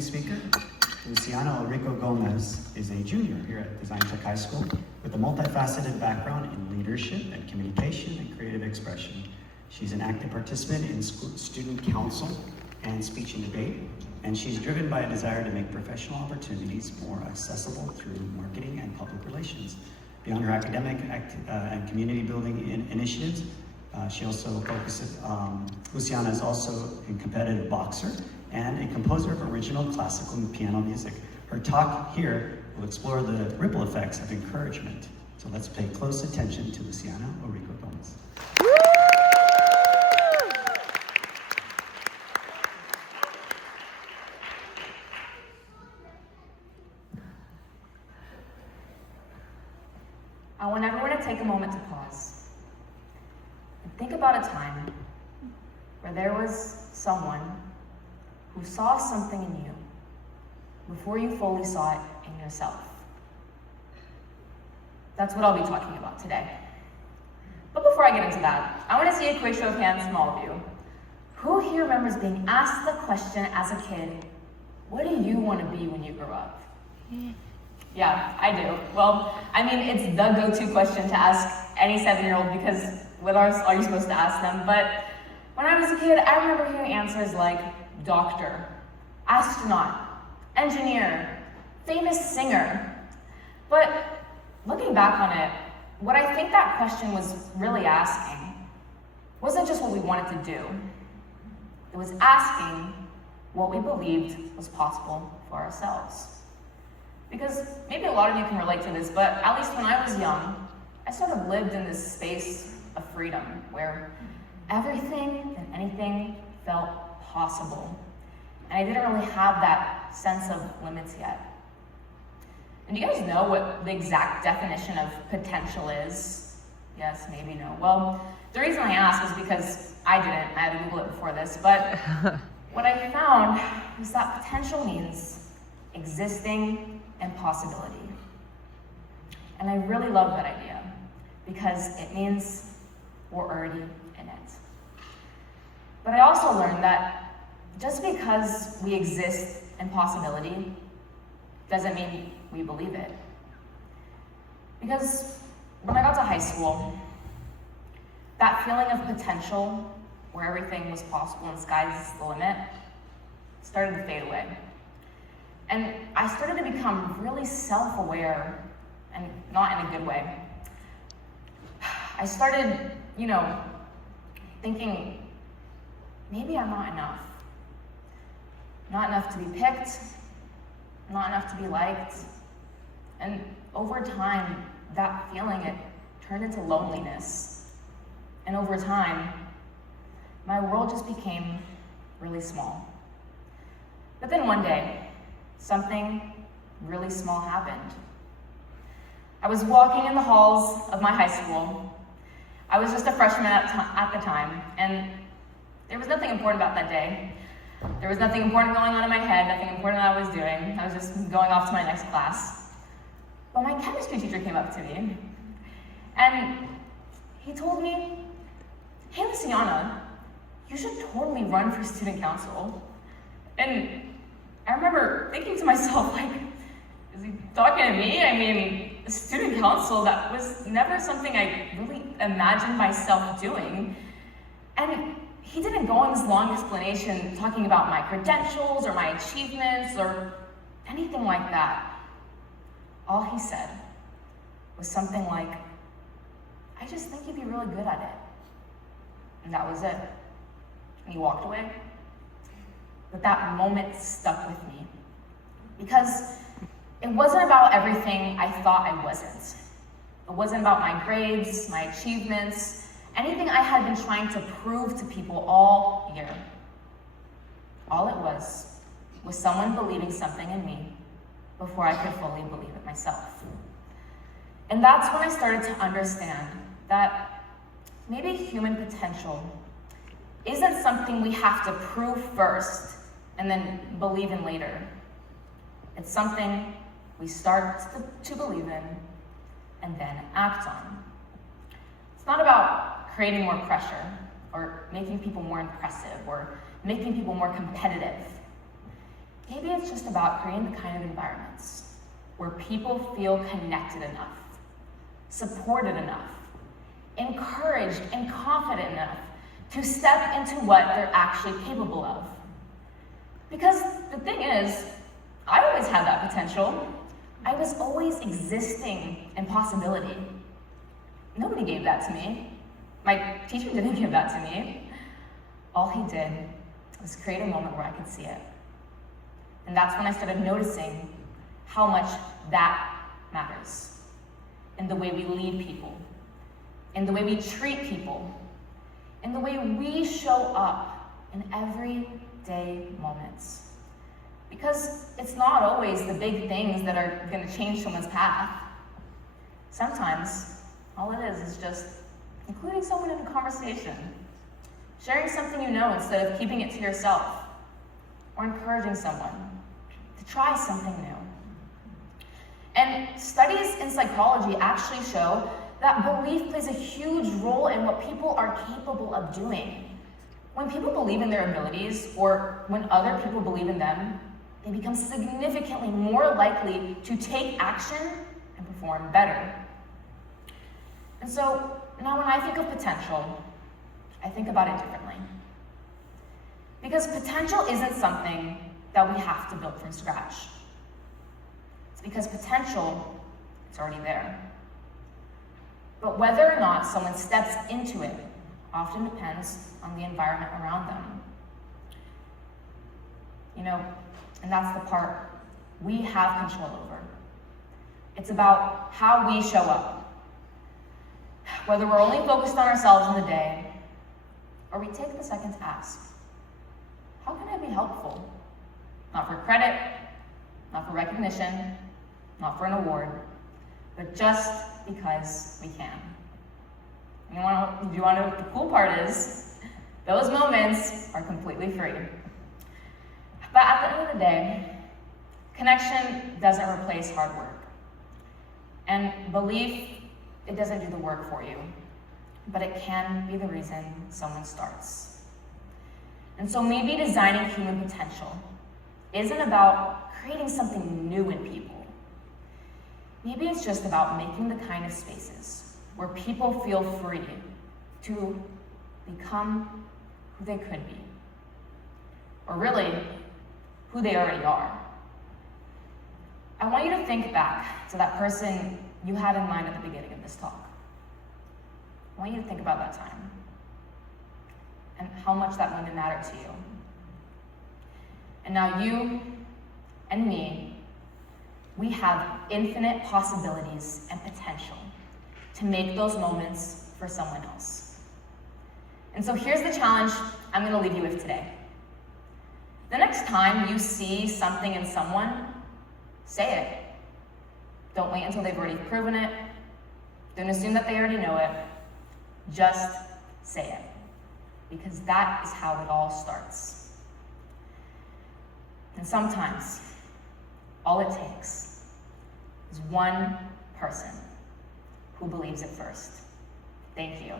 student speaker. Luciana Gomez is a junior here at Design Tech High School with a multifaceted background in leadership and communication and creative expression. She's an active participant in student council and speech and debate, and she's driven by a desire to make professional opportunities more accessible through marketing and public relations. Beyond her academic and community building initiatives, she also focuses, Luciana is also a competitive boxer and a composer of original classical and piano music. Her talk here will explore the ripple effects of encouragement. So let's pay close attention to Luciana Gomez. I want everyone to take a moment to pause and think about a time where there was someone who saw something in you before you fully saw it in yourself. That's what I'll be talking about today. But before I get into that, I want to see a quick show of hands from all of you. Who here remembers being asked the question as a kid, what do you want to be when you grow up? Yeah, I do. Well, I mean, it's the go-to question to ask any 7-year-old because what else are you supposed to ask them? But when I was a kid, I remember hearing answers like doctor, astronaut, engineer, famous singer. But looking back on it, what I think that question was really asking wasn't just what we wanted to do. It was asking what we believed was possible for ourselves. Because maybe a lot of you can relate to this, but at least when I was young, I sort of lived in this space of freedom where everything and anything felt possible. And I didn't really have that sense of limits yet. And do you guys know what the exact definition of potential is? Yes, maybe no. Well, the reason I ask is because I didn't. I had to Google it before this. But what I found is that potential means existing and possibility. And I really love that idea because it means we're already in it. But I also learned that just because we exist in possibility doesn't mean we believe it. Because when I got to high school, that feeling of potential where everything was possible and sky's the limit started to fade away. And I started to become really self-aware, and not in a good way. I started, thinking, maybe I'm not enough. Not enough to be picked, not enough to be liked. And over time, that feeling, it turned into loneliness. And over time, my world just became really small. But then one day, something really small happened. I was walking in the halls of my high school. I was just a freshman at the time, and there was nothing important about that day. There was nothing important going on in my head, nothing important that I was doing. I was just going off to my next class. But my chemistry teacher came up to me, and he told me, "Hey, Luciana, you should totally run for student council." And I remember thinking to myself, is he talking to me? I mean, student council, that was never something I really imagined myself doing. And he didn't go on this long explanation talking about my credentials or my achievements or anything like that. All he said was something like, "I just think you'd be really good at it." And that was it. And he walked away. But that moment stuck with me because it wasn't about everything I thought I wasn't. It wasn't about my grades, my achievements, anything I had been trying to prove to people all year. All it was someone believing something in me before I could fully believe it myself. And that's when I started to understand that maybe human potential isn't something we have to prove first and then believe in later. It's something we start to believe in and then act on. It's not about creating more pressure or making people more impressive or making people more competitive. maybe it's just about creating the kind of environments where people feel connected enough, supported enough, encouraged and confident enough to step into what they're actually capable of. Because the thing is, I always had that potential. I was always existing in possibility. Nobody gave that to me. My teacher didn't give that to me. All he did was create a moment where I could see it. And that's when I started noticing how much that matters in the way we lead people, in the way we treat people, in the way we show up in everyday moments. Because it's not always the big things that are going to change someone's path. Sometimes, all it is just including someone in a conversation, sharing something you know instead of keeping it to yourself, or encouraging someone to try something new. And studies in psychology actually show that belief plays a huge role in what people are capable of doing. When people believe in their abilities, or when other people believe in them, they become significantly more likely to take action and perform better. And so, now when I think of potential, I think about it differently. Because potential isn't something that we have to build from scratch. It's because potential, it's already there. But whether or not someone steps into it often depends on the environment around them. You know, and that's the part we have control over. It's about how we show up. Whether we're only focused on ourselves in the day, or we take the second to ask, how can I be helpful? Not for credit, not for recognition, not for an award, but just because we can. You want to know what the cool part is? Those moments are completely free. But at the end of the day, connection doesn't replace hard work. And belief, it doesn't do the work for you, but it can be the reason someone starts. And so maybe designing human potential isn't about creating something new in people. Maybe it's just about making the kind of spaces where people feel free to become who they could be, or really, who they already are. I want you to think back to that person you had in mind at the beginning of this talk. I want you to think about that time and how much that moment mattered to you. And now you and me, we have infinite possibilities and potential to make those moments for someone else. And so here's the challenge I'm going to leave you with today. The next time you see something in someone, say it. Don't wait until they've already proven it. Don't assume that they already know it. Just say it. Because that is how it all starts. And sometimes, all it takes is one person who believes it first. Thank you.